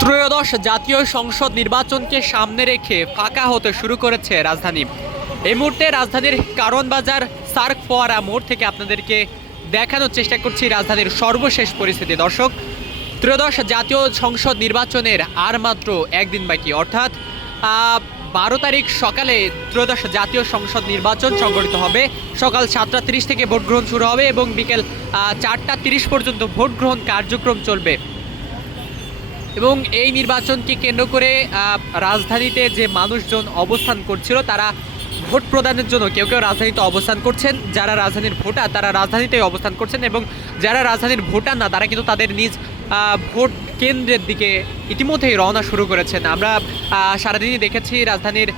ত্রয়োদশ জাতীয় সংসদ নির্বাচনকে সামনে রেখে ফাঁকা হতে শুরু করেছে রাজধানী। এই মুহূর্তে রাজধানীর কারণ বাজার সার্ক ফোয়ারা মোড় থেকে আপনাদেরকে দেখানোর চেষ্টা করছি রাজধানীর সর্বশেষ পরিস্থিতি। দর্শক, ত্রয়োদশ জাতীয় সংসদ নির্বাচনের আর মাত্র একদিন বাকি, অর্থাৎ 12 তারিখ সকালে ত্রয়োদশ জাতীয় সংসদ নির্বাচন সংগঠিত হবে। সকাল 7টা 30 থেকে ভোট গ্রহণ শুরু হবে এবং বিকেল 4টা 30 পর্যন্ত ভোট গ্রহণ কার্যক্রম চলবে। এবং এই নির্বাচনকে কেন্দ্র করে রাজধানীতে যে মানুষজন অবস্থান করছিল তারা ভোট প্রদানের জন্য কেউ কেউ রাজধানীতে অবস্থান করছেন। যারা রাজধানীর ভোটার তারা রাজধানীতেই অবস্থান করছেন এবং যারা রাজধানীর ভোটার না তারা কিন্তু তাদের নিজ ভোট কেন্দ্রের দিকে ইতিমধ্যেই রওনা শুরু করেছেন। আমরা সারাদিনই দেখেছি রাজধানীর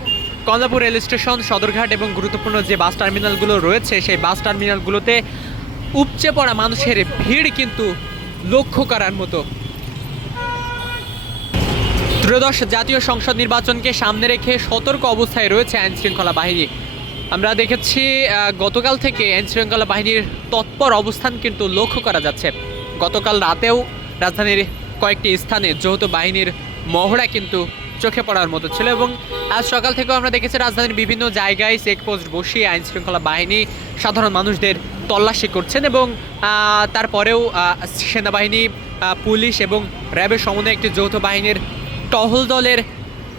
কমলাপুর রেল স্টেশন, সদরঘাট এবং গুরুত্বপূর্ণ যে বাস টার্মিনালগুলো রয়েছে সেই বাস টার্মিনালগুলোতে উপচে পড়া মানুষের ভিড় কিন্তু লক্ষ্য করার মতো। ত্রয়োদশ জাতীয় সংসদ নির্বাচনকে সামনে রেখে সতর্ক অবস্থায় রয়েছে আইনশৃঙ্খলা বাহিনী। আমরা দেখেছি গতকাল থেকে আইনশৃঙ্খলা বাহিনীর তৎপর অবস্থান কিন্তু লক্ষ্য করা যাচ্ছে। গতকাল রাতেও রাজধানীর কয়েকটি স্থানে যৌথ বাহিনীর মহড়া কিন্তু চোখে পড়ার মতো ছিল এবং আজ সকাল থেকেও আমরা দেখেছি রাজধানীর বিভিন্ন জায়গায় চেকপোস্ট বসিয়ে আইনশৃঙ্খলা বাহিনী সাধারণ মানুষদের তল্লাশি করছেন এবং তারপরেও সেনাবাহিনী, পুলিশ এবং র্যাবের সমন্বয়ে একটি যৌথ বাহিনীর টহল দলের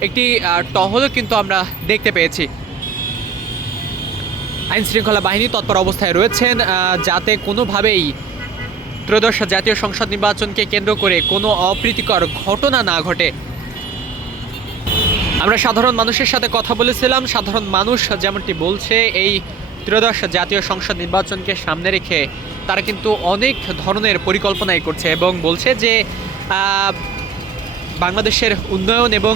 একটি টহলও কিন্তু আমরা দেখতে পেয়েছি। আইনশৃঙ্খলা বাহিনী তৎপর অবস্থায় রয়েছেন যাতে কোনোভাবেই ত্রয়োদশ জাতীয় সংসদ নির্বাচনকে কেন্দ্র করে কোনো অপ্রীতিকর ঘটনা না ঘটে। আমরা সাধারণ মানুষের সাথে কথা বলেছিলাম। সাধারণ মানুষ যেমনটি বলছে, এই ত্রয়োদশ জাতীয় সংসদ নির্বাচনকে সামনে রেখে তারা কিন্তু অনেক ধরনের পরিকল্পনাই করছে এবং বলছে যে বাংলাদেশের উন্নয়ন এবং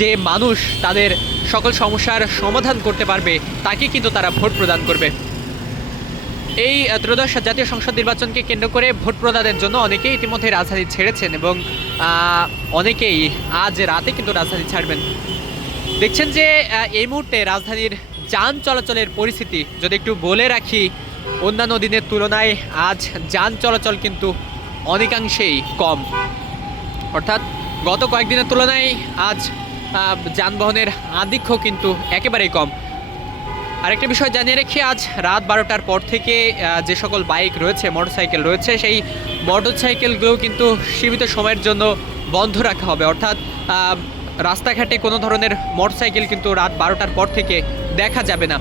যে মানুষ তাদের সকল সমস্যার সমাধান করতে পারবে তাকে কিন্তু তারা ভোট প্রদান করবে। এই ত্রয়োদশ জাতীয় সংসদ নির্বাচনকে কেন্দ্র করে ভোট প্রদানের জন্য অনেকেই ইতিমধ্যে রাজধানী ছেড়েছেন এবং অনেকেই আজ রাতে কিন্তু রাজধানী ছাড়বেন। দেখছেন যে এই মুহূর্তে রাজধানীর যান চলাচলের পরিস্থিতি যদি একটু বলে রাখি, অন্যান্য দিনের তুলনায় আজ যান চলাচল কিন্তু অনেকাংশেই কম। অর্থাৎ গত কয়েকদিনের তুলনায় আজ যানবাহনের আধিক্য কিন্তু একেবারেই কম। আরেকটা বিষয় জানিয়ে রেখে, আজ রাত 12টার পর থেকে যে সকল বাইক রয়েছে, মোটরসাইকেল রয়েছে, সেই মোটরসাইকেলগুলো কিন্তু সীমিত সময়ের জন্য বন্ধ রাখা হবে। অর্থাৎ রাস্তাঘাটে কোনো ধরনের মোটরসাইকেল কিন্তু রাত 12টার পর থেকে দেখা যাবে না।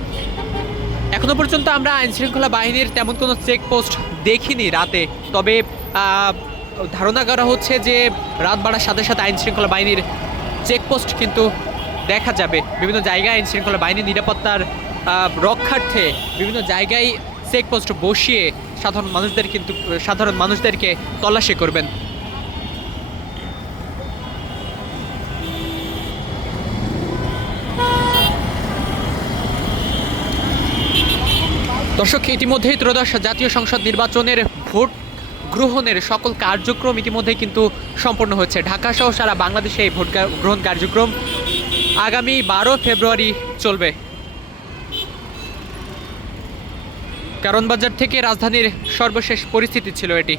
এখনও পর্যন্ত আমরা আইনশৃঙ্খলা বাহিনীর তেমন কোনো চেকপোস্ট দেখিনি রাতে, তবে ধারণা করা হচ্ছে যে রাত বাড়ার সাথে সাথে আইনশৃঙ্খলা বাহিনীর চেকপোস্ট কিন্তু দেখা যাবে। বিভিন্ন জায়গায় আইনশৃঙ্খলা বাহিনীর নিরাপত্তার রক্ষার্থে বিভিন্ন জায়গায় চেকপোস্ট বসিয়ে সাধারণ মানুষদেরকে তল্লাশি করবেন। দর্শক, ইতিমধ্যেই ত্রয়োদশ জাতীয় সংসদ নির্বাচনের ভোট গ্রহণের সকল কার্যক্রম ইতিমধ্যে কিন্তু সম্পন্ন হয়েছে। ঢাকা সহ সারা বাংলাদেশে এই ভোট গ্রহণ কার্যক্রম আগামী 12 ফেব্রুয়ারি চলবে। কারণ বাজার থেকে রাজধানীর সর্বশেষ পরিস্থিতি ছিল এটি।